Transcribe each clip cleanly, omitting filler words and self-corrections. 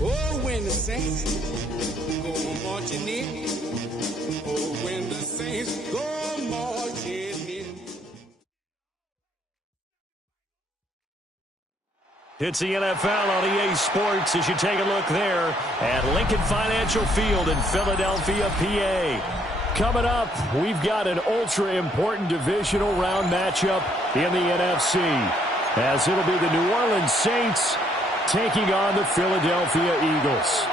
Oh, when the saints go marching in. Oh, when the saints go marching in. It's the NFL on EA Sports as you take a look there at Lincoln Financial Field in Philadelphia, PA. Coming up, we've got an ultra-important divisional round matchup in the NFC, as it'll be the New Orleans Saints taking on the Philadelphia Eagles.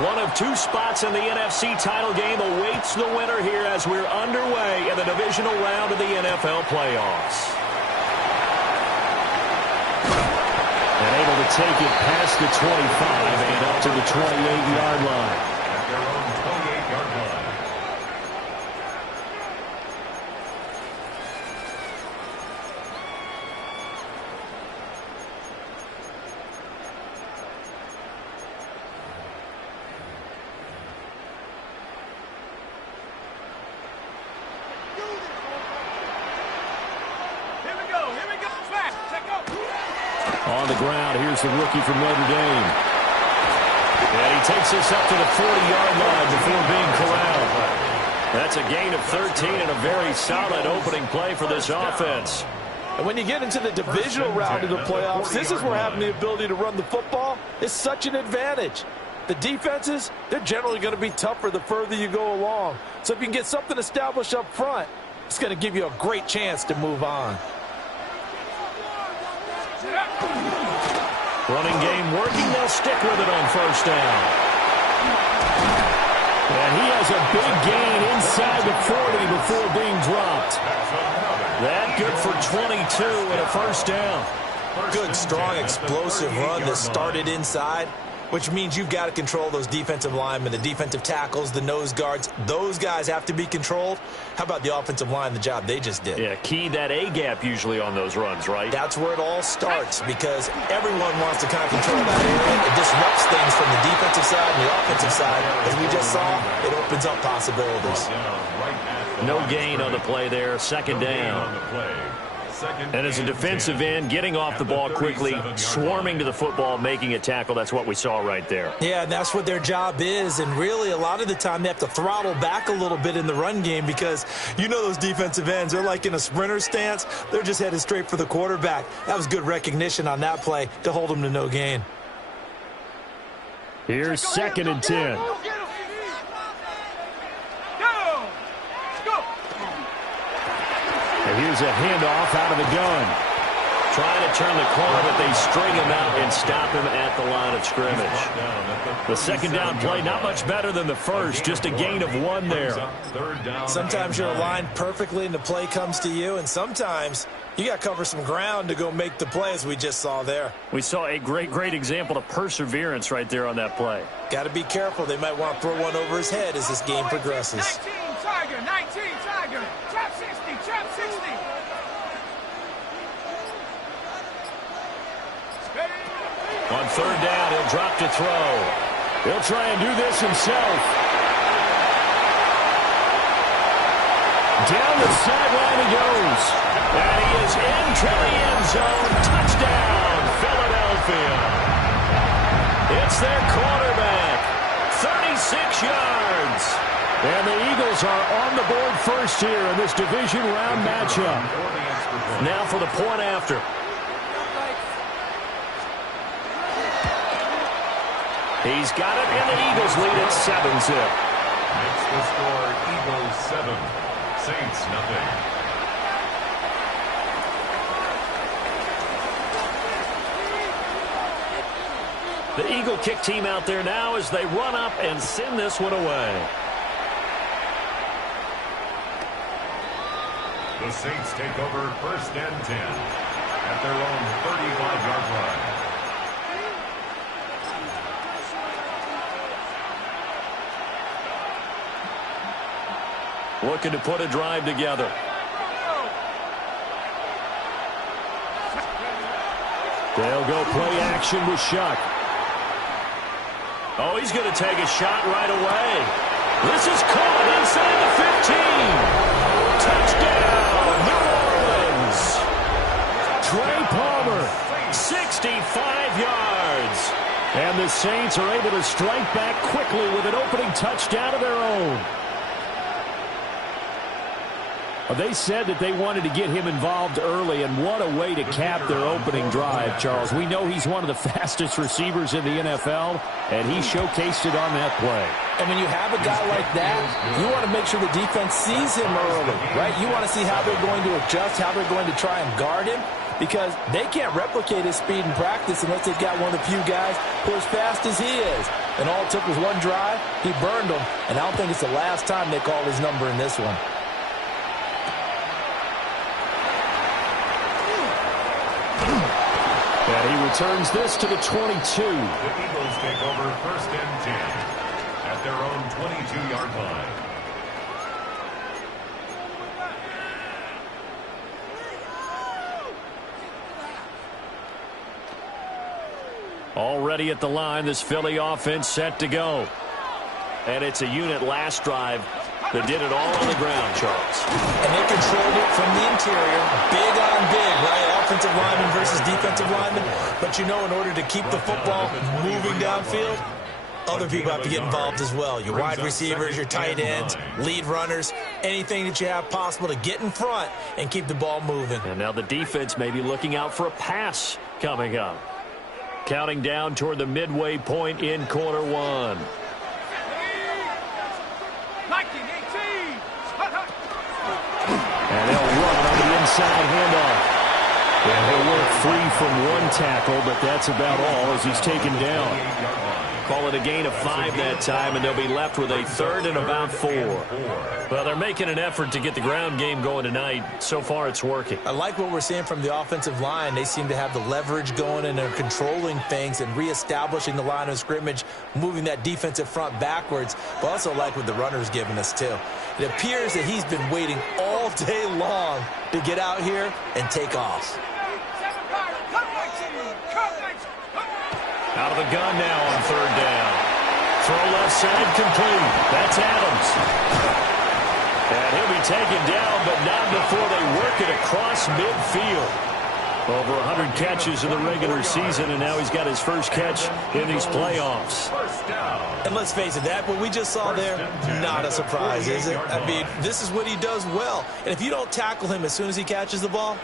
One of two spots in the NFC title game awaits the winner here as we're underway in the divisional round of the NFL playoffs. And able to take it past the 25 and up to the 28-yard line. At their own 28-yard line. On the ground, here's the rookie from Notre Dame. And he takes this up to the 40-yard line before being corralled. That's a gain of 13 and a very solid opening play for this offense. And when you get into the divisional round of the playoffs, this is where having the ability to run the football is such an advantage. The defenses, they're generally going to be tougher the further you go along. So if you can get something established up front, it's going to give you a great chance to move on. Running game working. They'll stick with it on first down. And he has a big gain inside the 40 before being dropped. That good for 22 and a first down. Good, strong, explosive run that started inside, which means you've got to control those defensive linemen, the defensive tackles, the nose guards. Those guys have to be controlled. How about the offensive line, the job they just did? Yeah, key that A-gap usually on those runs, right? That's where it all starts because everyone wants to kind of control that area. It disrupts things from the defensive side and the offensive side. As we just saw, it opens up possibilities. No gain on the play there, second down. And as a defensive end, getting off the ball quickly, swarming to the football, making a tackle, that's what we saw right there. Yeah, and that's what their job is. And really, a lot of the time, they have to throttle back a little bit in the run game because you know those defensive ends, they're like in a sprinter stance. They're just headed straight for the quarterback. That was good recognition on that play to hold them to no gain. Here's second and 10. And here's a handoff out of the gun. Trying to turn the corner, but they string him out and stop him at the line of scrimmage. The second down play, not much better than the first, just a gain of 1 there. Sometimes you're aligned perfectly and the play comes to you, and sometimes you got to cover some ground to go make the play, as we just saw there. We saw a great example of perseverance right there on that play. Got to be careful. They might want to throw one over his head as this game progresses. 19 Tiger, trap 60, trap 60. On third down, he'll drop to throw. He'll try and do this himself. Down the sideline he goes. And he is into the end zone. Touchdown, Philadelphia. It's their quarterback. 36 yards. And the Eagles are on the board first here in this division round matchup. Now for the point after. He's got it, and the Eagles lead at 7-zip. Makes the score Eagles 7, Saints nothing. The Eagle kick team out there now as they run up and send this one away. The Saints take over first and 10 at their own 35-yard line. Looking to put a drive together. They'll go play action with Shuck. Oh, he's going to take a shot right away. This is caught inside the 50. the Saints are able to strike back quickly with an opening touchdown of their own. They said that they wanted to get him involved early, and what a way to cap their opening drive, Charles. We know he's one of the fastest receivers in the NFL, and he showcased it on that play. And when you have a guy like that, you want to make sure the defense sees him early, right? You want to see how they're going to adjust, how they're going to try and guard him, because they can't replicate his speed in practice unless they've got one of the few guys who are as fast as he is. And all it took was one drive. He burned them, and I don't think it's the last time they call his number in this one. And he returns this to the 22. The Eagles take over 1st and 10 at their own 22-yard line. Already at the line, this Philly offense set to go. And it's a unit last drive that did it all on the ground, Charles. And they controlled it from the interior. Big on big, right? Offensive lineman versus defensive lineman. But you know, in order to keep the football moving downfield, other people have to get involved as well. Your wide receivers, your tight ends, lead runners, anything that you have possible to get in front and keep the ball moving. And now the defense may be looking out for a pass coming up. Counting down toward the midway point in quarter one. 1918. And they'll run on the inside handoff. And he'll work free from one tackle, but that's about all as he's taken down. Call it a gain of 5 that time, and they'll be left with a 3rd and about 4. Well, they're making an effort to get the ground game going tonight. So far, it's working. I like what we're seeing from the offensive line. They seem to have the leverage going, and they're controlling things and reestablishing the line of scrimmage, moving that defensive front backwards. But also like what the runner's giving us, too. It appears that he's been waiting all day long to get out here and take off. Out of the gun now on 3rd down. Throw left side complete. That's Adams. And he'll be taken down, but not before they work it across midfield. Over 100 catches in the regular season, and now he's got his first catch in these playoffs. And let's face it, that what we just saw there, not a surprise, is it? I mean, this is what he does well. And if you don't tackle him as soon as he catches the ball,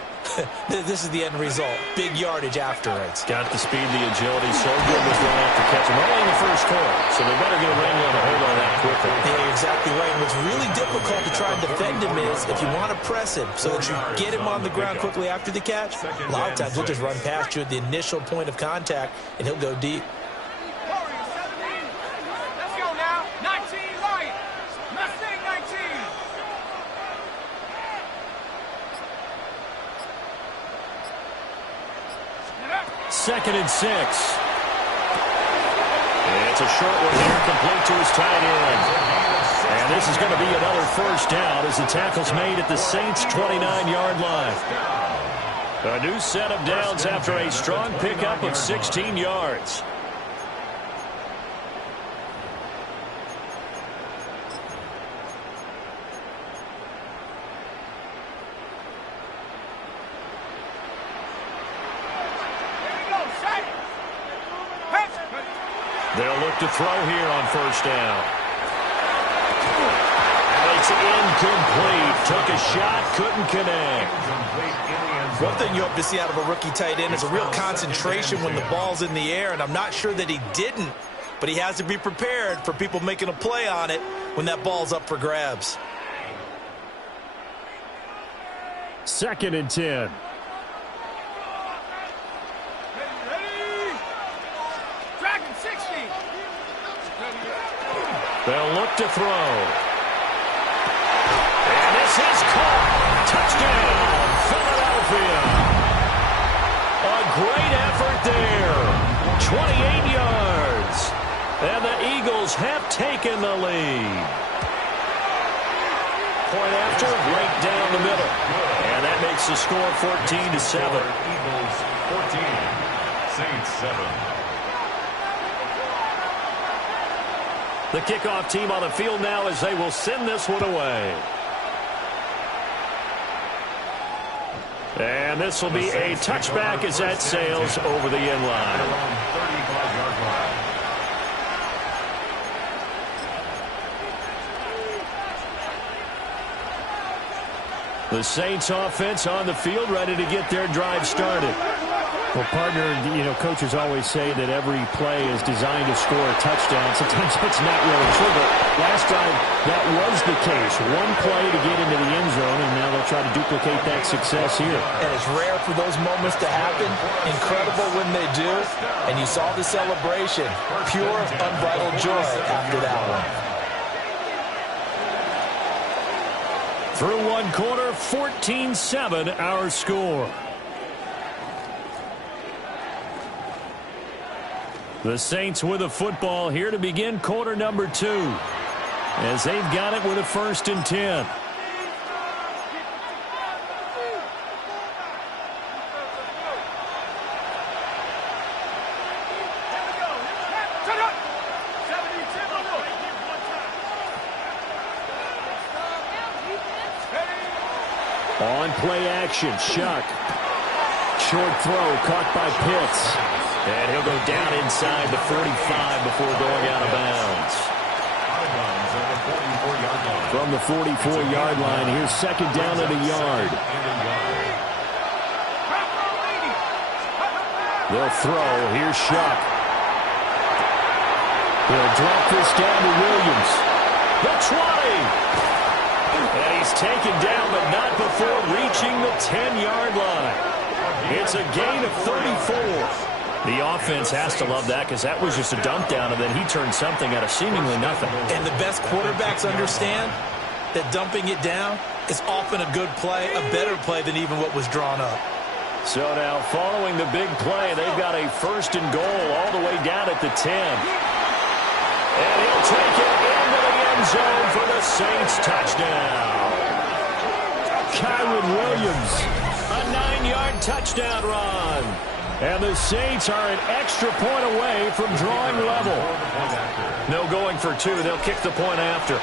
this is the end result. Big yardage afterwards. Got the speed, the agility, so good was going after catch him only in the first quarter. So they better get a wrangle and a hold on that quickly. Yeah, you're exactly right. And what's really difficult to try and defend him is if you want to press him so that you get him on the ground quickly after the catch, a lot of times he'll just run past you at the initial point of contact, and he'll go deep. Let's go now. 19 Lions. Mustang 19. Second and 6. It's a short one here, complete to his tight end. And this is going to be another first down as the tackle's made at the Saints' 29-yard line. A new set of downs after a strong pickup of 16 yards. They'll look to throw here on first down. And it's incomplete. Took a shot, couldn't connect. One thing you hope to see out of a rookie tight end is a real concentration when the ball's in the air, and I'm not sure that he didn't, but he has to be prepared for people making a play on it when that ball's up for grabs. 2nd and 10. They'll look to throw. And this is caught. Touchdown, Philadelphia. A great effort there. 28 yards. And the Eagles have taken the lead. Point after, right down the middle. And that makes the score 14-7. Eagles 14, Saints 7. The kickoff team on the field now as they will send this one away. And this will be a touchback as that sails over the end line. 35-yard line. The Saints offense on the field, ready to get their drive started. Well, partner, coaches always say that every play is designed to score a touchdown. Sometimes that's not really true, but last time that was the case. One play to get into the end zone, and now they'll try to duplicate that success here. And it's rare for those moments to happen. Incredible when they do. And you saw the celebration. Pure, unbridled joy after that one. Through one quarter, 14-7 our score. The Saints with a football here to begin quarter number 2. As they've got it with a 1st and 10. On play action, Shuck. Short throw caught by Pitts. And he'll go down inside the 45 before going out of bounds. From the 44-yard line, here's 2nd down and a yard. They'll throw. Here's Shuck. He'll drop this down to Williams. The 20. And he's taken down, but not before reaching the 10-yard line. It's a gain of 34. The offense has to love that because that was just a dump down, and then he turned something out of seemingly nothing. And the best quarterbacks understand that dumping it down is often a good play, a better play than even what was drawn up. So now following the big play, they've got a 1st and goal all the way down at the 10. And he'll take it into the end zone for the Saints touchdown. Kyren Williams, a 9-yard touchdown run. And the Saints are an extra point away from drawing level. No going for 2. They'll kick the point after.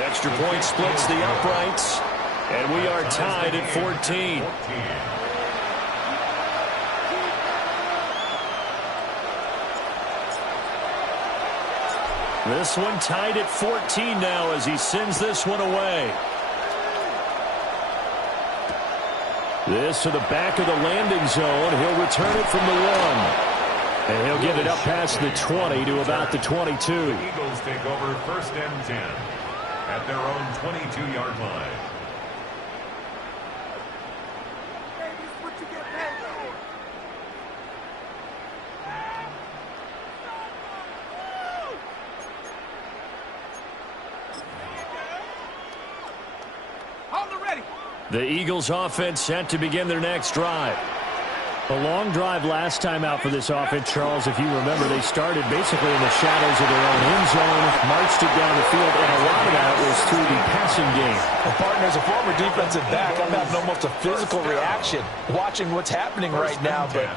The extra point splits the uprights. And we are tied at 14. This one tied at 14 now as he sends this one away. This to the back of the landing zone. He'll return it from the 1. And he'll get it up past the 20 to about the 22. The Eagles take over 1st and 10 at their own 22-yard line. The Eagles offense set to begin their next drive. A long drive last time out for this offense, Charles. If you remember, they started basically in the shadows of their own end zone, marched it down the field, and a lot of that was through the passing game. Well, partner, as a former defensive back, I'm having almost a physical reaction watching what's happening right now. But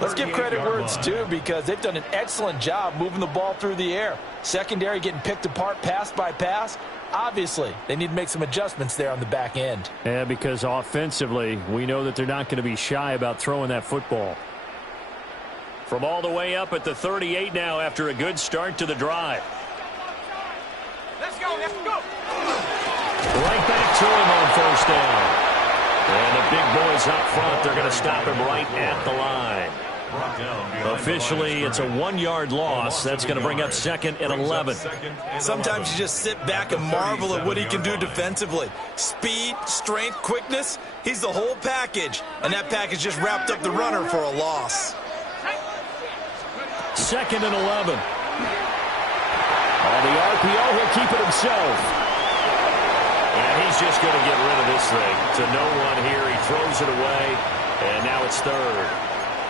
let's give credit where it's due because they've done an excellent job moving the ball through the air. Secondary getting picked apart pass by pass. Obviously, they need to make some adjustments there on the back end. Yeah, because offensively, we know that they're not going to be shy about throwing that football. From all the way up at the 38 now after a good start to the drive. Let's go, let's go. Right back to him on 1st down. And the big boys up front, they're going to stop him right at the line. Officially, it's a 1-yard loss. That's going to bring up 2nd and 11. Sometimes you just sit back and marvel at what he can do defensively. Speed, strength, quickness, he's the whole package. And that package just wrapped up the runner for a loss. 2nd and 11. On the RPO, he'll keep it himself. And he's just going to get rid of this thing. To no one here, he throws it away, and now it's 3rd.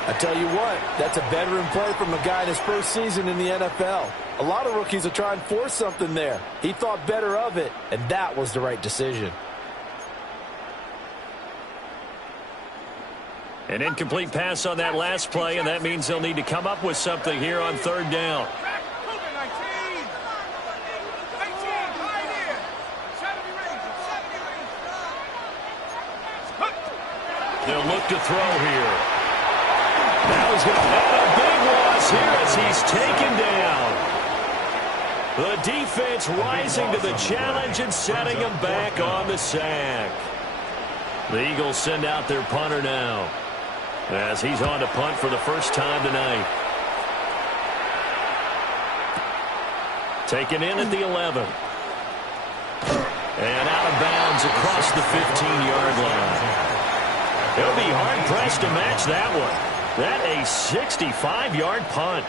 I tell you what, that's a veteran play from a guy in his first season in the NFL. A lot of rookies are trying to force something there. He thought better of it, and that was the right decision. An incomplete pass on that last play, and that means they'll need to come up with something here on 3rd down. They'll look to throw here. Now he's going to have a big loss here as he's taken down. The defense rising to the challenge and setting them back on the sack. The Eagles send out their punter now, as he's on to punt for the first time tonight. Taken in at the 11. And out of bounds across the 15-yard line. He'll be hard-pressed to match that one. That a 65-yard punt.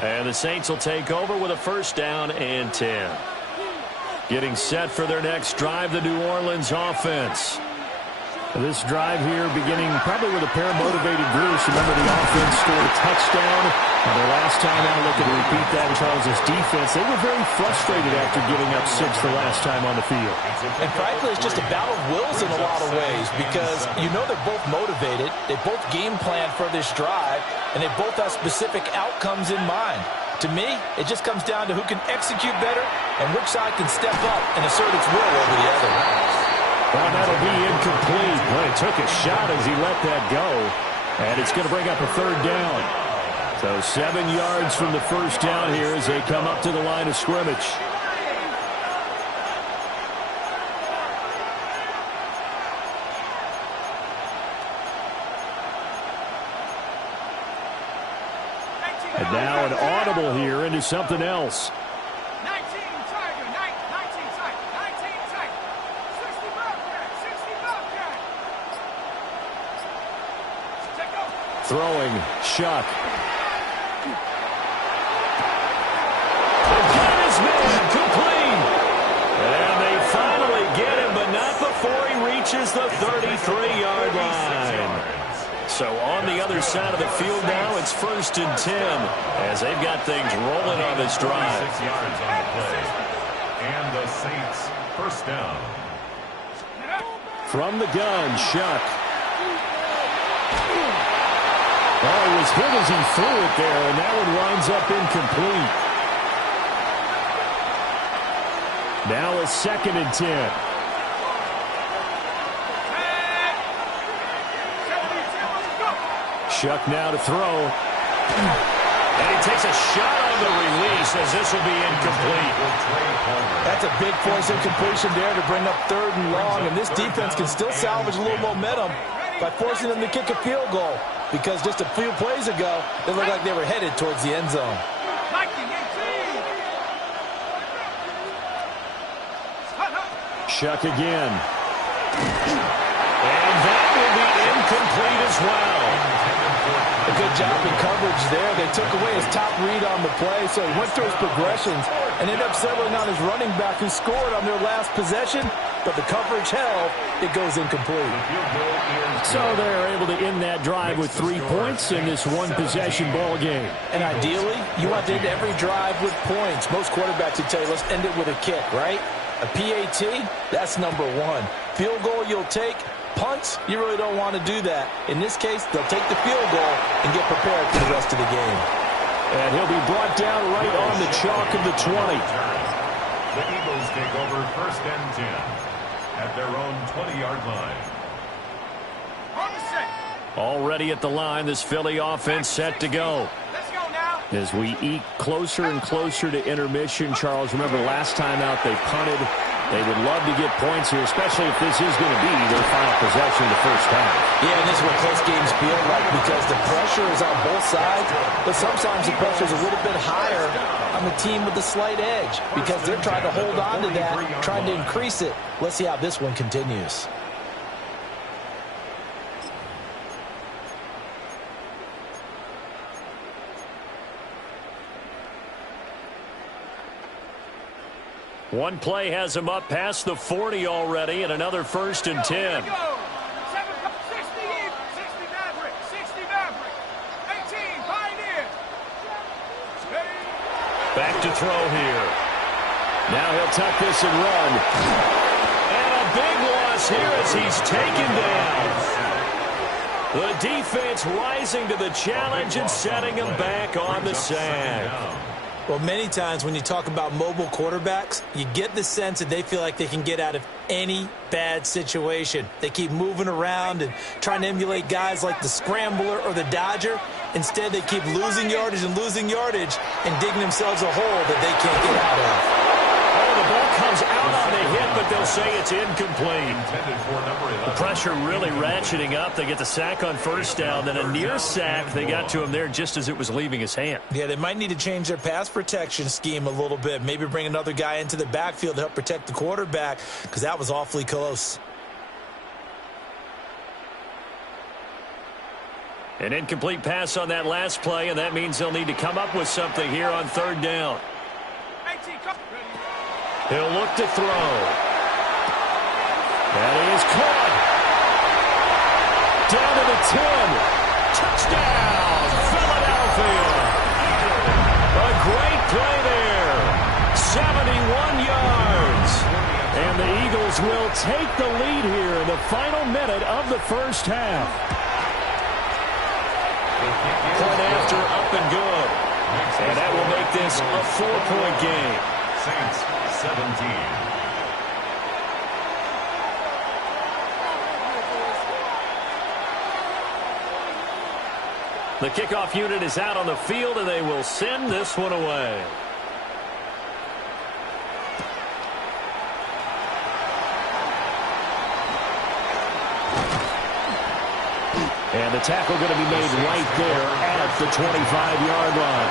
And the Saints will take over with a first down and 10. Getting set for their next drive, the New Orleans offense. This drive here beginning probably with a pair of motivated Bruce. Remember, the offense scored a touchdown. And their last time out, looking to repeat that in Charles' defense. They were very frustrated after giving up 6 the last time on the field. And frankly, it's just a battle of wills in a lot of ways because you know they're both motivated. They both game plan for this drive, and they both have specific outcomes in mind. To me, it just comes down to who can execute better and which side can step up and assert its will over the other. Well, that'll be incomplete. Well, he took a shot as he let that go, and it's going to bring up a third down. So 7 yards from the first down here as they come up to the line of scrimmage. And now an audible here into something else. 19 Tiger, 19 Tiger, 19 Tiger, 60 Bobcat, 60 Bobcat. Check out. Throwing, Shuck. Got his man, complete. And they finally get him, but not before he reaches the 33-yard line. So on the other side of the field now, it's 1st and 10 as they've got things rolling on this drive. 6 yards on the play. And the Saints first down. From the gun, Shuck. Oh, he was hit as he threw it there, and that one winds up incomplete. Now a 2nd and 10. Shuck now to throw. And he takes a shot on the release as this will be incomplete. That's a big force incompletion there to bring up 3rd and long, and this defense can still salvage a little momentum by forcing them to kick a field goal because just a few plays ago, they looked like they were headed towards the end zone. Shuck again. And that will be incomplete as well. A good job in coverage there. They took away his top read on the play, so he went through his progressions and ended up settling on his running back who scored on their last possession, but the coverage held. It goes incomplete. So they're able to end that drive with 3 points in this one-possession ball game. And ideally, you want to end every drive with points. Most quarterbacks would tell you, let's end it with a kick, right? A PAT, that's number 1. Field goal you'll take. Punts, you really don't want to do that. In this case, they'll take the field goal and get prepared for the rest of the game. And he'll be brought down right on the chalk of the 20. The Eagles take over 1st and 10 at their own 20-yard line. Already at the line, this Philly offense set to go. Let's go now. As we eke closer and closer to intermission, Charles, remember last time out they punted. They would love to get points here, especially if this is going to be their final possession of the first half. Yeah, and this is what close games feel like because the pressure is on both sides, but sometimes the pressure is a little bit higher on the team with the slight edge because they're trying to hold on to that, trying to increase it. Let's see how this one continues. One play has him up past the 40 already, and another 1st and 10. 60 Maverick, 60 Maverick, 18 Pioneer. Back to throw here. Now he'll tuck this and run. And a big loss here as he's taken down. The defense rising to the challenge and setting him back on the sack. Well, many times when you talk about mobile quarterbacks, you get the sense that they feel like they can get out of any bad situation. They keep moving around and trying to emulate guys like the Scrambler or the Dodger. Instead, they keep losing yardage and digging themselves a hole that they can't get out of. Oh, the ball comes out on the hit, but they'll say it's incomplete. The pressure really ratcheting up. They get the sack on first down, then a near sack. They got to him there just as it was leaving his hand. Yeah, they might need to change their pass protection scheme a little bit. Maybe bring another guy into the backfield to help protect the quarterback, because that was awfully close. An incomplete pass on that last play, and that means they'll need to come up with something here on third down. He'll look to throw. That is caught. Down to the 10. Touchdown, Philadelphia. A great play there. 71 yards. And the Eagles will take the lead here in the final minute of the first half. Point after, up and good. And that will make this a 4-point game. Saints 17. The kickoff unit is out on the field, and they will send this one away. And the tackle going to be made right there at the 25-yard line.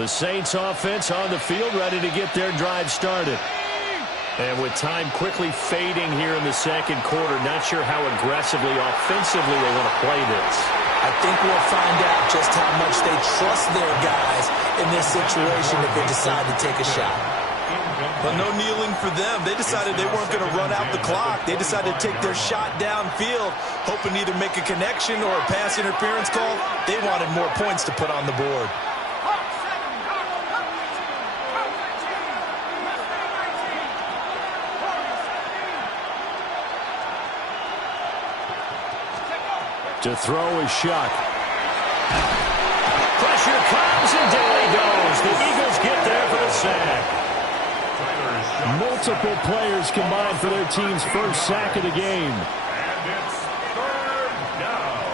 The Saints offense on the field, ready to get their drive started. And with time quickly fading here in the second quarter, not sure how aggressively, offensively they want to play this. I think we'll find out just how much they trust their guys in this situation if they decide to take a shot. But no kneeling for them. They decided they weren't going to run out the clock. They decided to take their shot downfield, hoping to either make a connection or a pass interference call. They wanted more points to put on the board. To throw is Shuck. Pressure comes, and down he goes. The Eagles get there for the sack. Multiple players combined for their team's first sack of the game. And it's third down.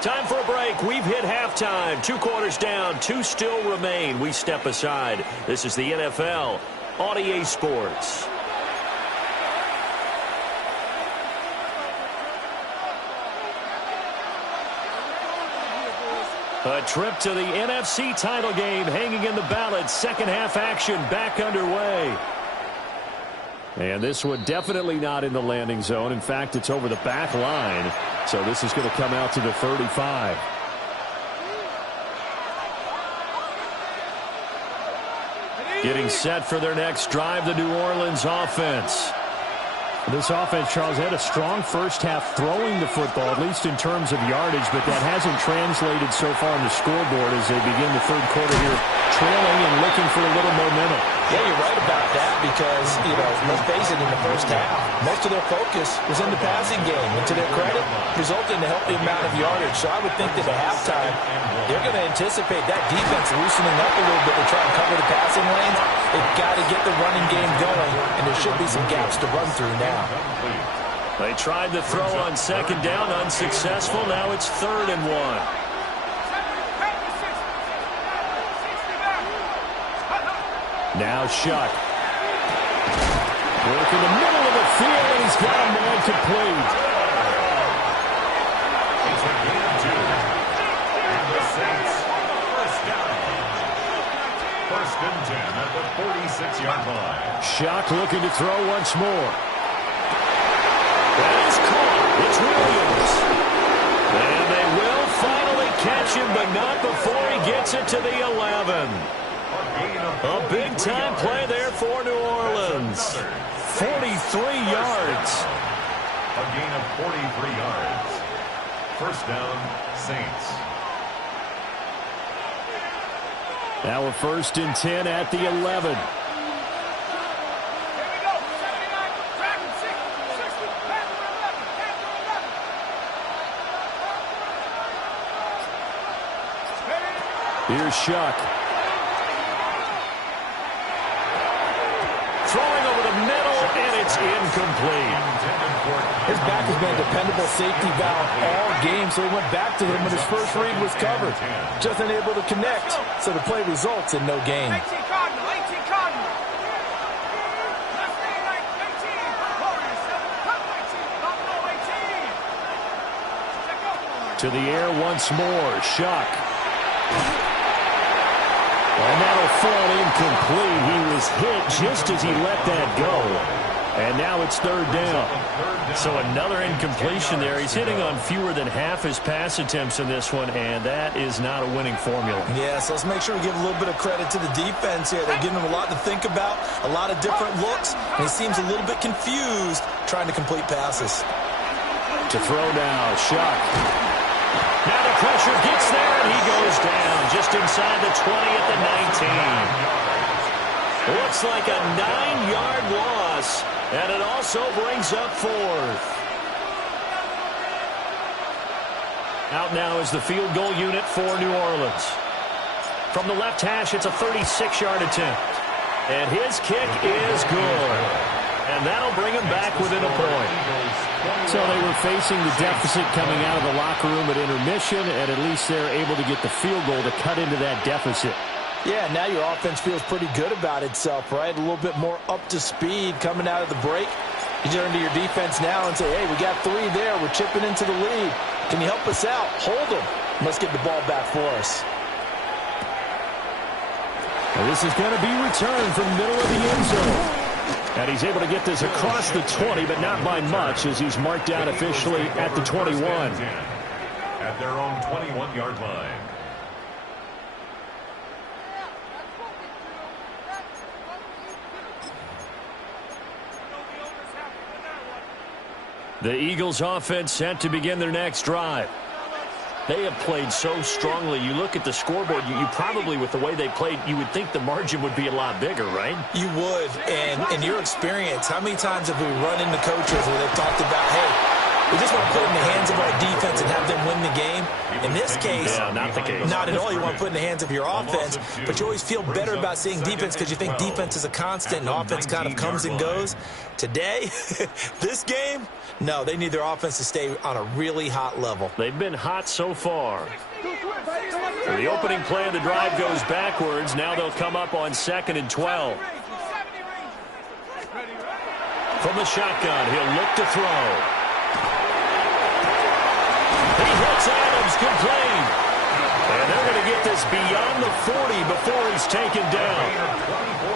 Time for a break. We've hit halftime. 2 quarters down. 2 still remain. We step aside. This is the NFL on EA Sports. A trip to the NFC title game hanging in the balance. Second half action back underway. And this one definitely not in the landing zone. In fact, it's over the back line. So this is going to come out to the 35. Getting set for their next drive, the New Orleans offense. This offense, Charles, had a strong first half throwing the football, at least in terms of yardage, but that hasn't translated so far on the scoreboard as they begin the third quarter here, trailing and looking for a little momentum. Yeah, you're right about that because, let's face it, in the first half, most of their focus was in the passing game. And to their credit, resulted in a healthy amount of yardage. So I would think that at halftime, they're going to anticipate that defense loosening up a little bit to try and cover the passing lanes. They've got to get the running game going, and there should be some gaps to run through now. They tried the throw on second down, unsuccessful. Now it's 3rd and 1. Now Shuck. Work in the middle of the field, and he's got a man complete. It's a gain of 2. And the Saints first down. 1st and 10 at the 46-yard line. Shuck looking to throw once more. That is caught. It's Williams. And they will finally catch him, but not before he gets it to the 11. A big-time play there for New Orleans. 43 yards. A gain of 43 yards. First down, Saints. Now a 1st and 10 at the 11. Here's Shuck. Throwing over the middle, and it's incomplete. His back has been a dependable safety valve all game, so he went back to him when his first read was covered. Just unable to connect, so the play results in no gain. 18 Cardinal, 18 Cardinal. Left hand right, 18. Warriors 7, cut 19, Buffalo 18. Check out. To the air once more, Shuck. And that'll fall incomplete. He was hit just as he let that go. And now it's 3rd down. So another incompletion there. He's hitting on fewer than half his pass attempts in this one, and that is not a winning formula. Yeah, so let's make sure we give a little bit of credit to the defense here. They're giving him a lot to think about, a lot of different looks, and he seems a little bit confused trying to complete passes. To throw now, Shuck. Now the pressure gets there, and he goes down just inside the 20 at the 19. Looks like a 9-yard loss, and it also brings up 4th. Out now is the field goal unit for New Orleans. From the left hash, it's a 36-yard attempt. And his kick is good. And that'll bring him back within a point. So they were facing the deficit coming out of the locker room at intermission, and at least they're able to get the field goal to cut into that deficit. Yeah, now your offense feels pretty good about itself, right? A little bit more up to speed coming out of the break. You turn to your defense now and say, hey, we got 3 there. We're chipping into the lead. Can you help us out? Hold them. Let's get the ball back for us. And this is going to be returned from the middle of the end zone. And he's able to get this across the 20, but not by much, as he's marked down officially at the 21. At their own 21-yard line. The Eagles offense set to begin their next drive. They have played so strongly. You look at the scoreboard, you probably, with the way they played, you would think the margin would be a lot bigger, right? You would. And in your experience, how many times have we run into coaches where they've talked about, hey, we just want to put it in the hands of our defense and have them win the game? In this case, not the case. Not at all. You want to put it in the hands of your offense, but you always feel better about seeing defense because you think defense is a constant and offense kind of comes and goes. Today, this game, no, they need their offense to stay on a really hot level. They've been hot so far. The opening play of the drive goes backwards. Now they'll come up on 2nd and 12. From the shotgun, he'll look to throw. He hits Adams complete. And they're going to get this beyond the 40 before he's taken down.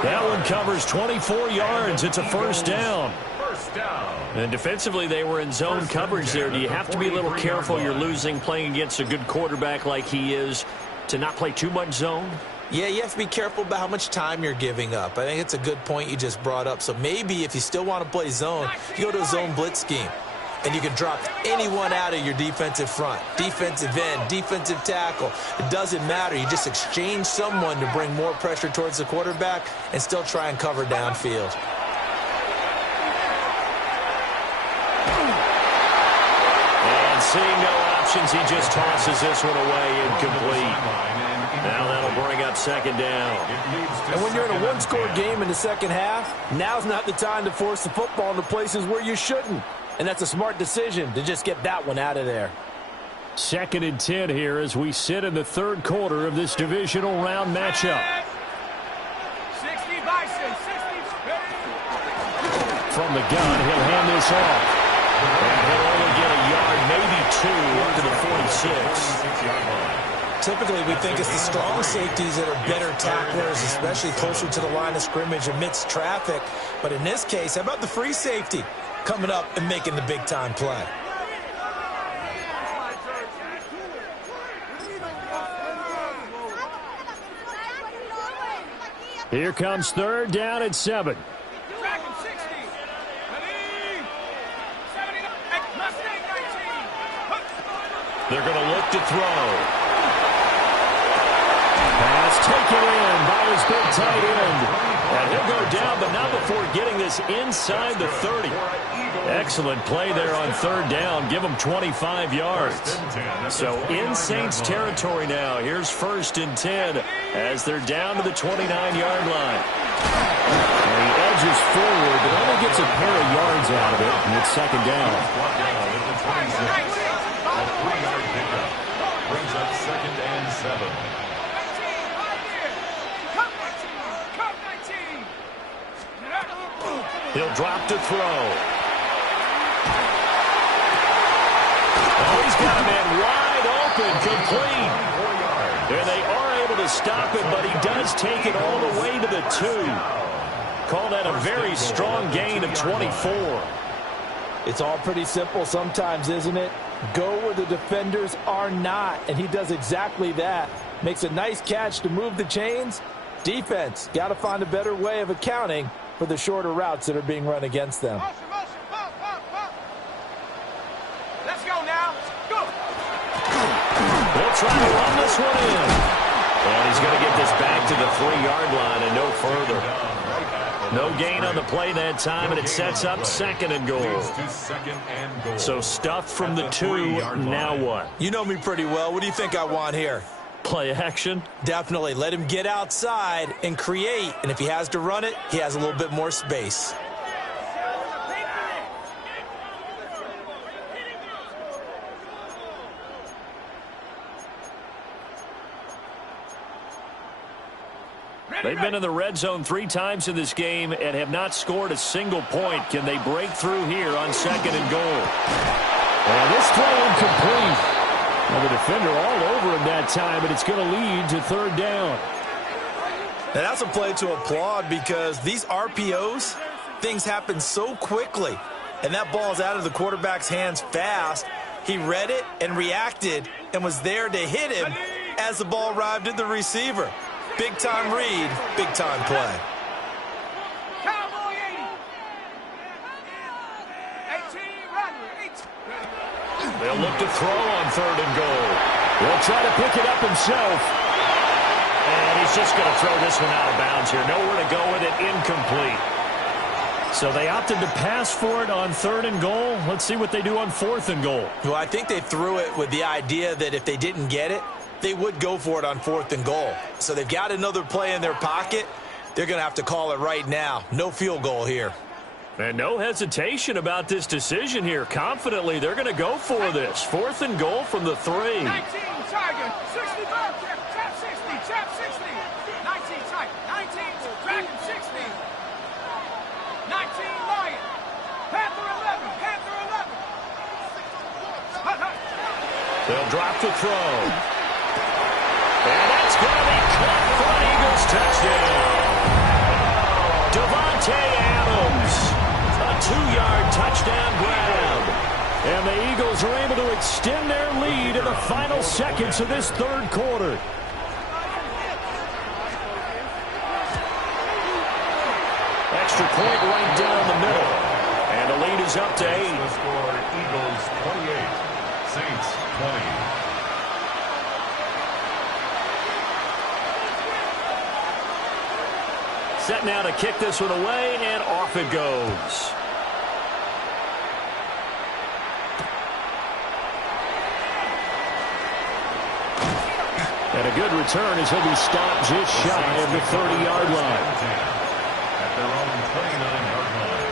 That one covers 24 yards. It's a 1st down. And defensively, they were in zone coverage there. Do you have to be a little careful? You're losing playing against a good quarterback like he is to not play too much zone? Yeah, you have to be careful about how much time you're giving up. I think it's a good point you just brought up. So maybe if you still want to play zone, you go to a zone blitz scheme. And you can drop anyone out of your defensive front, defensive end, defensive tackle. It doesn't matter. You just exchange someone to bring more pressure towards the quarterback and still try and cover downfield. And seeing no options, he just tosses this one away incomplete. Now that'll bring up 2nd down. And when you're in a one-score game in the second half, now's not the time to force the football into places where you shouldn't. And that's a smart decision to just get that one out of there. 2nd and 10 here as we sit in the 3rd quarter of this divisional round matchup. 60 Bison, 60. From the gun, he'll hand this off. And he'll only get a yard, maybe 2, up to the 46. Typically, we think it's the strong safeties that are better tacklers, especially closer to the line of scrimmage amidst traffic. But in this case, how about the free safety coming up and making the big-time play? Here comes 3rd down at 7. Dragon 60. Ready. 79. Mustang 19. They're going to look to throw. Pass taken in by his big tight end. And he'll go down, but not before getting this inside the 30. Excellent play there on third down. Give them 25 yards. So in Saints territory now. Here's 1st and 10 as they're down to the 29-yard line. And he edges forward, but only gets a pair of yards out of it, and it's 2nd down. Brings up 2nd and 7. He'll drop to throw. Oh, he's got a man wide open, complete. And they are able to stop him, but he does take it all the way to the 2. Call that a very strong gain of 24. It's all pretty simple sometimes, isn't it? Go where the defenders are not, and he does exactly that. Makes a nice catch to move the chains. Defense, got to find a better way of accounting for the shorter routes that are being run against them. Let's go now. Go. They'll try to run this one in. And he's going to get this back to the 3-yard line and no further. No gain on the play that time, and it sets up 2nd and goal. So stuffed from the 2, now what? You know me pretty well. What do you think I want here? Play action? Definitely. Let him get outside and create. And if he has to run it, he has a little bit more space. They've been in the red zone 3 times in this game and have not scored a single point. Can they break through here on 2nd and goal? And this throw incomplete. Well, the defender all over him that time, but it's going to lead to 3rd down. And that's a play to applaud because these RPOs, things happen so quickly. And that ball's out of the quarterback's hands fast. He read it and reacted and was there to hit him as the ball arrived at the receiver. Big-time read, big-time play. Cowboy 80. 18, run. 18. They'll look to throw on 3rd and goal. He'll try to pick it up himself. And he's just going to throw this one out of bounds here. Nowhere to go with it, incomplete. So they opted to pass for it on 3rd and goal. Let's see what they do on 4th and goal. Well, I think they threw it with the idea that if they didn't get it, they would go for it on 4th and goal. So they've got another play in their pocket. They're going to have to call it right now. No field goal here. And no hesitation about this decision here. Confidently, they're going to go for this. 4th and goal from the 3. 19, Tiger. 65, trap 60, trap 60. 19, Tiger. 19, Dragon 60. 19, Lion. Panther 11, Panther 11. Hut, hut. They'll drop the throw. And that's going to be caught for an Eagles touchdown. Davante Adams, a 2-yard touchdown grab. And the Eagles are able to extend their lead in the final seconds of this 3rd quarter. Extra point right down the middle. And the lead is up to 8. The score, Eagles 28, Saints 20. Set now to kick this one away, and off it goes. And a good return as he'll be stopped just shy of the 30-yard line. At their own 29-yard line.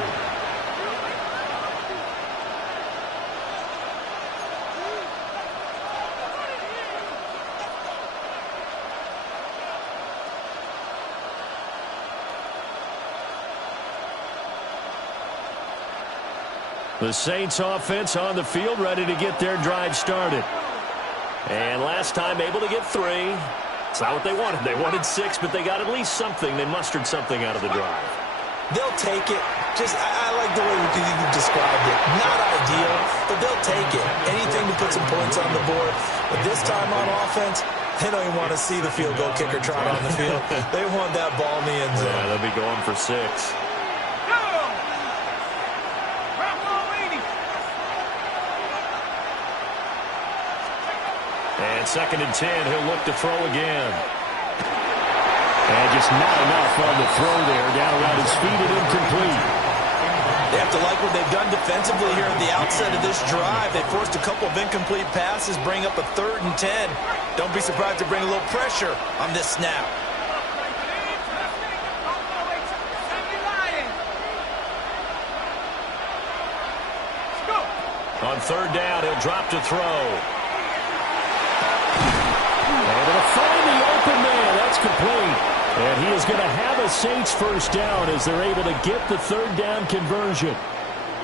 The Saints offense on the field, ready to get their drive started. And last time able to get 3. It's not what they wanted. They wanted 6, but they got at least something. They mustered something out of the drive. They'll take it. I like the way you described it. Not ideal, but they'll take it. Anything to put some points on the board. But this time on offense, they don't even want to see the field goal kicker trot on the field. They want that ball in the end zone. Yeah, they'll be going for 6. And 2nd and 10, he'll look to throw again. And just not enough on the throw there. Down around his feet and incomplete. They have to like what they've done defensively here at the outset of this drive. They forced a couple of incomplete passes, bring up a 3rd and 10. Don't be surprised to bring a little pressure on this snap. On 3rd down, he'll drop to throw. And it'll find the open man. That's complete. And he is going to have a Saints first down as they're able to get the 3rd down conversion.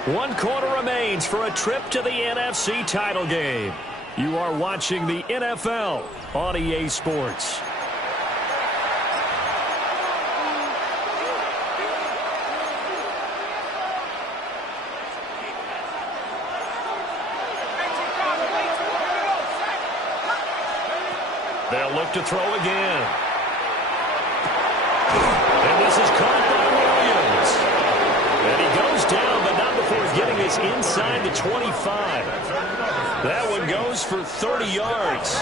1 quarter remains for a trip to the NFC title game. You are watching the NFL on EA Sports. They'll look to throw again. And this is caught by Williams. And he goes down, but not before getting us inside the 25. That one goes for 30 yards.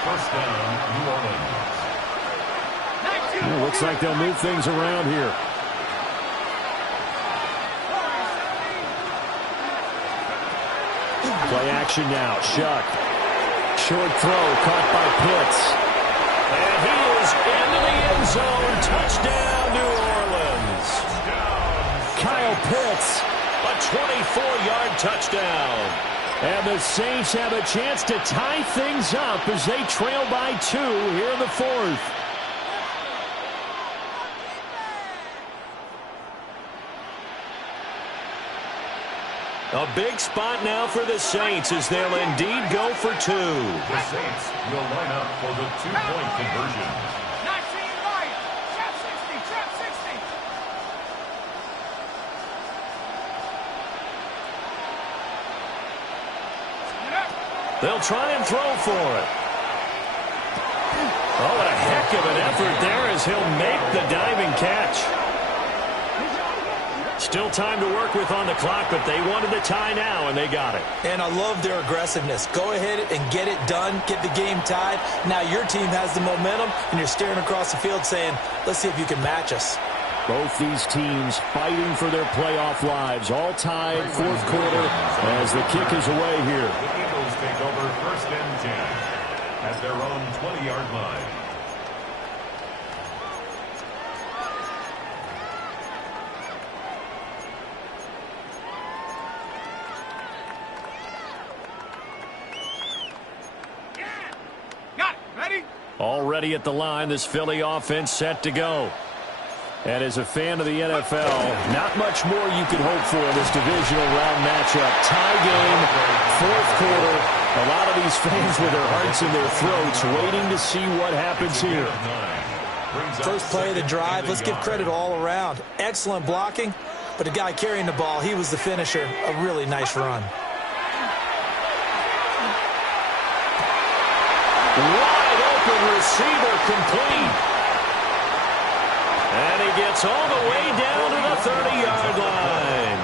First down, New Orleans. Looks like they'll move things around here. Play action now. Shuck. Short throw caught by Pitts. And he is into the end zone. Touchdown, New Orleans. Kyle Pitts, a 24-yard touchdown. And the Saints have a chance to tie things up as they trail by 2 here in the 4th. A big spot now for the Saints as they'll indeed go for 2. The Saints will line up for the 2-point conversion. 19 right. Trap 60. Trap 60. They'll try and throw for it. Oh, what a heck of an effort there as he'll make the diving catch. Still time to work with on the clock, but they wanted the tie now, and they got it. And I love their aggressiveness. Go ahead and get it done. Get the game tied. Now your team has the momentum, and you're staring across the field saying, let's see if you can match us. Both these teams fighting for their playoff lives. All tied, 4th quarter, as the kick is away here. The Eagles take over 1st and 10 at their own 20-yard line. Already at the line, this Philly offense set to go. And as a fan of the NFL, not much more you can hope for in this divisional round matchup. Tie game, 4th quarter. A lot of these fans with their hearts in their throats waiting to see what happens here. First play of the drive, let's give credit all around. Excellent blocking, but the guy carrying the ball, he was the finisher. A really nice run. Wide open receiver complete. And he gets all the way down to the 30-yard line.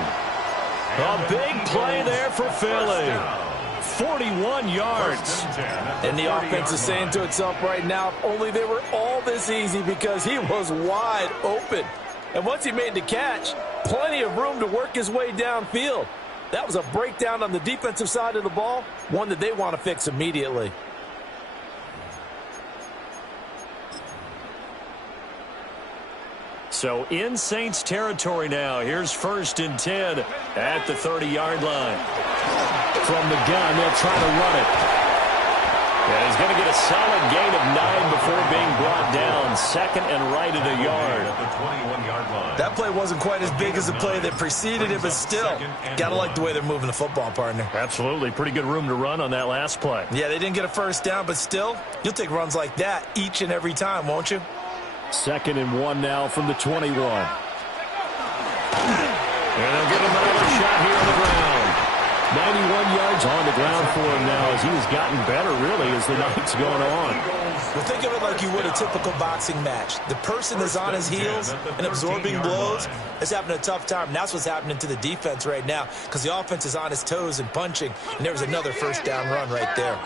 A big play there for Philly. 41 yards. And the offense is saying to itself right now, if only they were all this easy, because he was wide open. And once he made the catch, plenty of room to work his way downfield. That was a breakdown on the defensive side of the ball, one that they want to fix immediately. So in Saints territory now. Here's 1st and 10 at the 30-yard line. From the gun, they'll try to run it. And he's going to get a solid gain of 9 before being brought down. 2nd and right at a yard. At the 21-yard line. That play wasn't quite as big as the play that preceded it, but still, got to like the way they're moving the football, partner. Absolutely. Pretty good room to run on that last play. Yeah, they didn't get a first down, but still, you'll take runs like that each and every time, won't you? 2nd and 1 now from the 21. And they'll give him another shot here on the ground. 91 yards on the ground for him now as he has gotten better, really, as the night's going on. Well, think of it like you would a typical boxing match. The person is on his heels and absorbing blows is having a tough time. And that's what's happening to the defense right now, because the offense is on his toes and punching. And there was another first down run right there.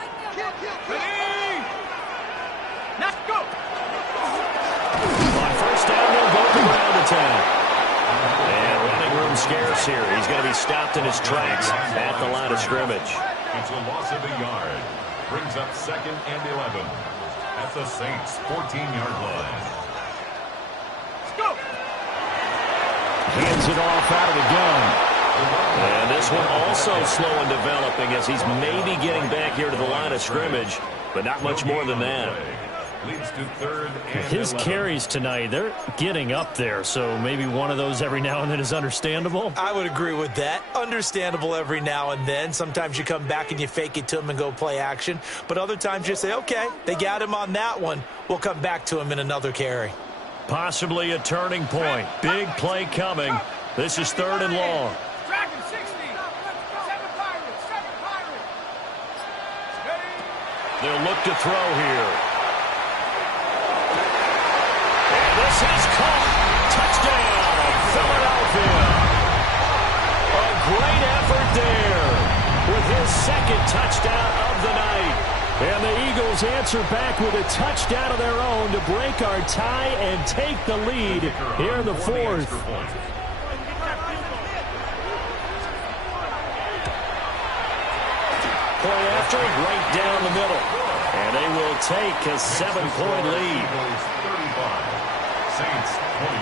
scarce here. He's going to be stopped in his tracks at the line of scrimmage. It's a loss of a yard. Brings up 2nd and 11 at the Saints' 14-yard line. Go! Hands it off out of the gun. And this one also slow in developing as he's maybe getting back here to the line of scrimmage, but not much more than that. Leads to 3rd and His 11. carries tonight, they're getting up there, so maybe one of those every now and then is understandable. I would agree with that. Understandable every now and then. Sometimes you come back and you fake it to him and go play action. But other times you say, okay, they got him on that one. We'll come back to him in another carry. Possibly a turning point. Big play coming. This is 3rd and long. Dragon 60. 7 Pirates. 7 Pirates. Steady. They'll look to throw here. And this is caught. Touchdown, Philadelphia. A great effort there with his 2nd touchdown of the night. And the Eagles answer back with a touchdown of their own to break our tie and take the lead here in the 4th. Play after, right down the middle. And they will take a 7-point lead. Eagles 35, Saints 28.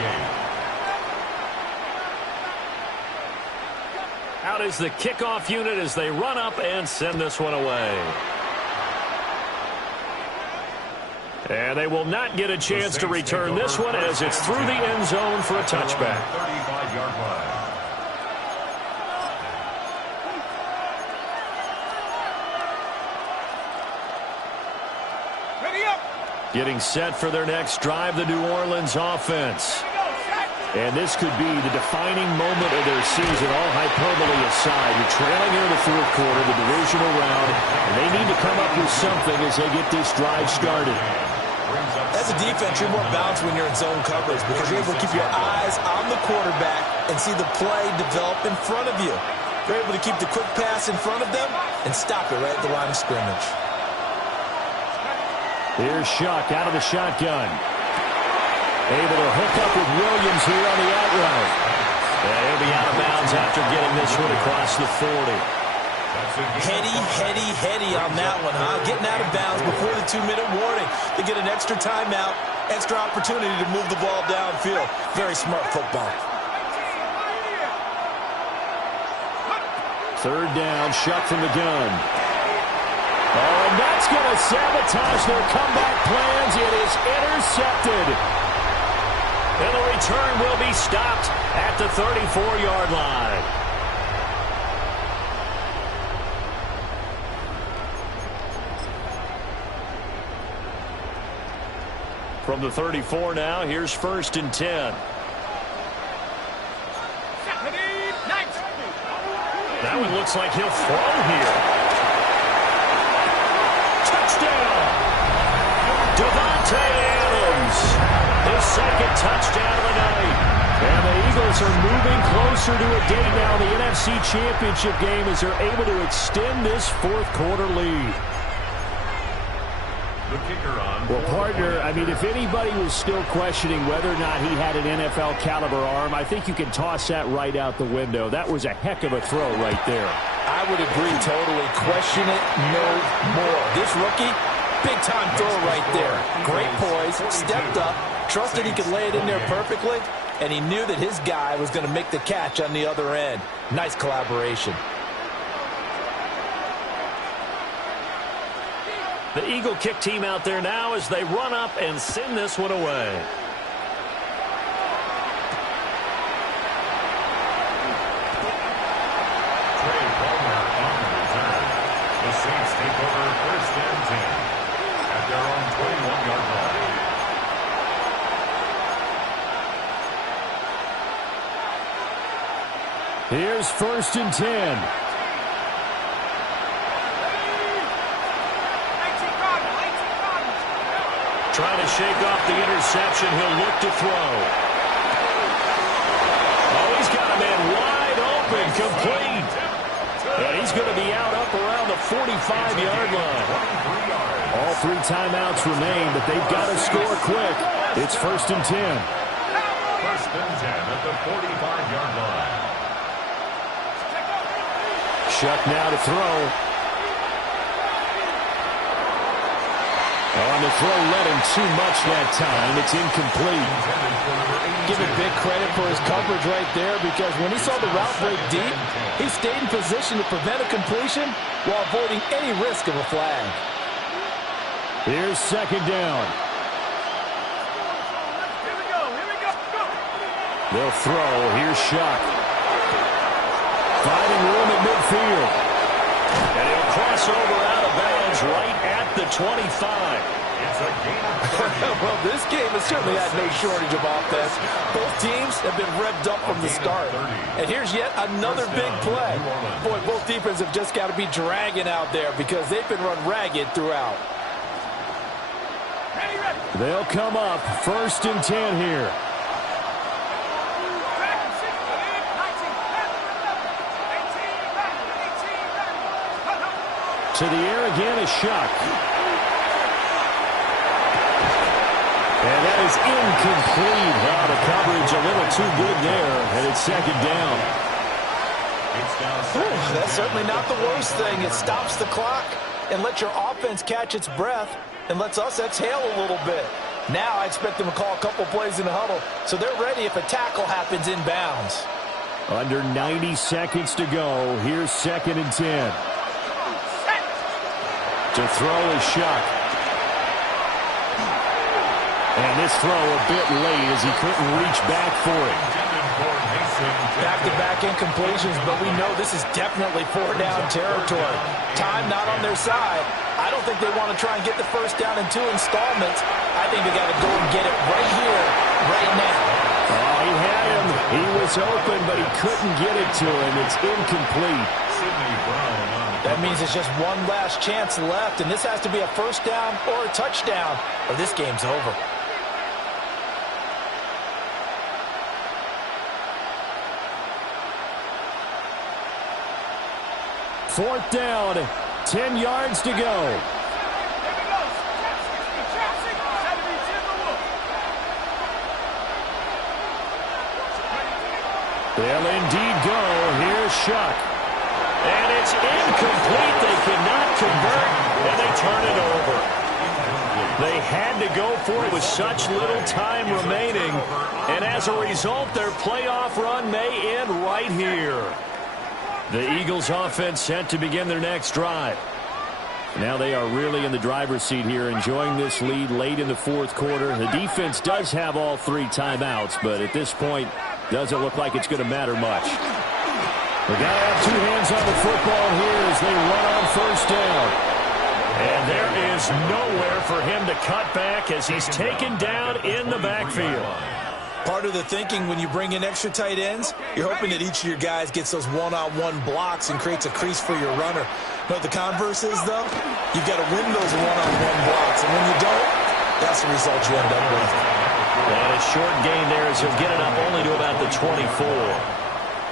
Out is the kickoff unit as they run up and send this one away. And they will not get a chance to return this one as it's through the end zone for a touchback. 35-yard line. Ready up. Getting set for their next drive, the New Orleans offense. Go, set. And this could be the defining moment of their season, all hyperbole aside. You're trailing here in the 4th quarter, the divisional round, and they need to come up with something as they get this drive started. As a defense, you're more balanced when you're in zone coverage because you're able to keep your eyes on the quarterback and see the play develop in front of you. You're able to keep the quick pass in front of them and stop it right at the line of scrimmage. Here's Shuck out of the shotgun. Able to hook up with Williams here on the out route. Yeah, he'll be out of bounds after getting this one across the 40. Heady on that one, huh? Getting out of bounds before the 2-minute warning. They get an extra timeout, extra opportunity to move the ball downfield. Very smart football. 3rd down, Shuck from the gun. Oh, and that's going to sabotage their comeback plans. It is intercepted. And the return will be stopped at the 34-yard line. From the 34 now, here's 1st and 10. That one looks like he'll throw here. Touchdown! Davante Adams, his 2nd touchdown of the night. And the Eagles are moving closer to a date now in the NFC Championship game as they're able to extend this 4th quarter lead. The kicker on. Well, partner, I mean, if anybody was still questioning whether or not he had an NFL caliber arm, I think you can toss that right out the window. That was a heck of a throw right there. I would agree totally. Question it no more. This rookie, big-time throw right there. Great poise, stepped up, trusted he could lay it in there perfectly, and he knew that his guy was going to make the catch on the other end. Nice collaboration. The Eagle kick team out there now as they run up and send this one away. Trey Palmer on the return. The Saints take over 1st and 10 at their own 21-yard line. Here's 1st and 10. Trying to shake off the interception. He'll look to throw. Oh, he's got a man wide open, complete. And he's going to be out up around the 45-yard line. All 3 timeouts remain, but they've got to score quick. It's 1st and 10. 1st and 10 at the 45-yard line. Shough now to throw. On the throw, led him too much that time. It's incomplete. Give him big credit for his coverage right there, because when he saw the route break deep, he stayed in position to prevent a completion while avoiding any risk of a flag. Here's second down. Here we go. Go. They'll throw. Here's Shough. Finding room at midfield. And he'll cross over out of bounds right at the 25. It's a gain of 30. Well, this game has certainly had no shortage of offense. Both teams have been revved up from the start. And here's yet another big play. Boy, both defenses have just got to be dragging out there because they've been run ragged throughout. They'll come up 1st and 10 here. To the air again is Shough. And that is incomplete. Wow, the coverage a little too good there, and it's second down. That's certainly not the worst thing. It stops the clock and lets your offense catch its breath and lets us exhale a little bit. Now I expect them to call a couple plays in the huddle so they're ready if a tackle happens inbounds. Under 90 seconds to go. Here's 2nd and 10. To throw is Shough. And this throw a bit late as he couldn't reach back for it. Back-to-back incompletions, but we know this is definitely 4-down territory. Time not on their side. I don't think they want to try and get the first down in 2 installments. I think they got to go and get it right here, right now. Oh, he had him. He was open, but he couldn't get it to him. It's incomplete. That means it's just one last chance left, and this has to be a first down or a touchdown, or this game's over. Fourth down, 10 yards to go. They'll indeed go. Here's Shough. And it's incomplete. They cannot convert, and they turn it over. They had to go for it with such little time remaining, and as a result, their playoff run may end right here. The Eagles offense set to begin their next drive. Now they are really in the driver's seat here, enjoying this lead late in the 4th quarter. The defense does have all 3 timeouts, but at this point, doesn't look like it's going to matter much. They got to have 2 hands on the football here as they run on first down. And there is nowhere for him to cut back as he's taken down in the backfield. Part of the thinking when you bring in extra tight ends, you're hoping that each of your guys gets those one-on-one blocks and creates a crease for your runner. But the converse is, though, you've got to win those one-on-one blocks. And when you don't, that's the result you end up with. And a short gain there as he'll get it up only to about the 24.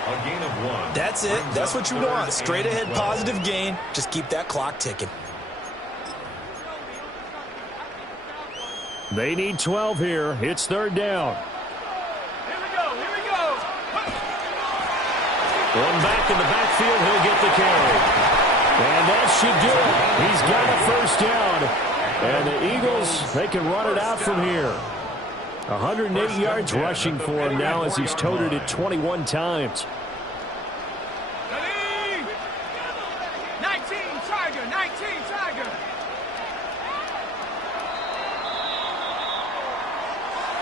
A gain of 1. That's it. That's what you want. Straight ahead positive gain. Just keep that clock ticking. They need 12 here. It's 3rd down. Here we go. One back in the backfield. He'll get the carry. And that should do it. He's got a first down. And the Eagles, they can run it out from here. 108 yards rushing for him now as he's toted it 21 times. 19 Tiger.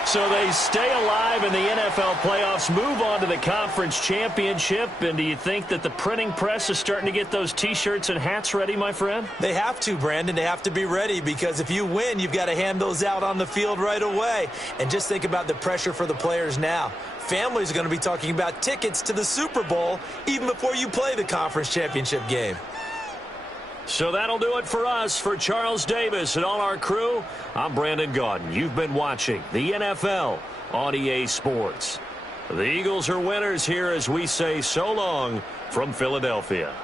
So they stay alive in the NFL playoffs, move on to the conference championship. And do you think that the printing press is starting to get those T-shirts and hats ready, my friend? They have to, Brandon. They have to be ready because if you win, you've got to hand those out on the field right away. And just think about the pressure for the players now. Families are going to be talking about tickets to the Super Bowl even before you play the conference championship game. So that'll do it for us. For Charles Davis and all our crew, I'm Brandon Gaudin. You've been watching the NFL on EA Sports. The Eagles are winners here as we say so long from Philadelphia.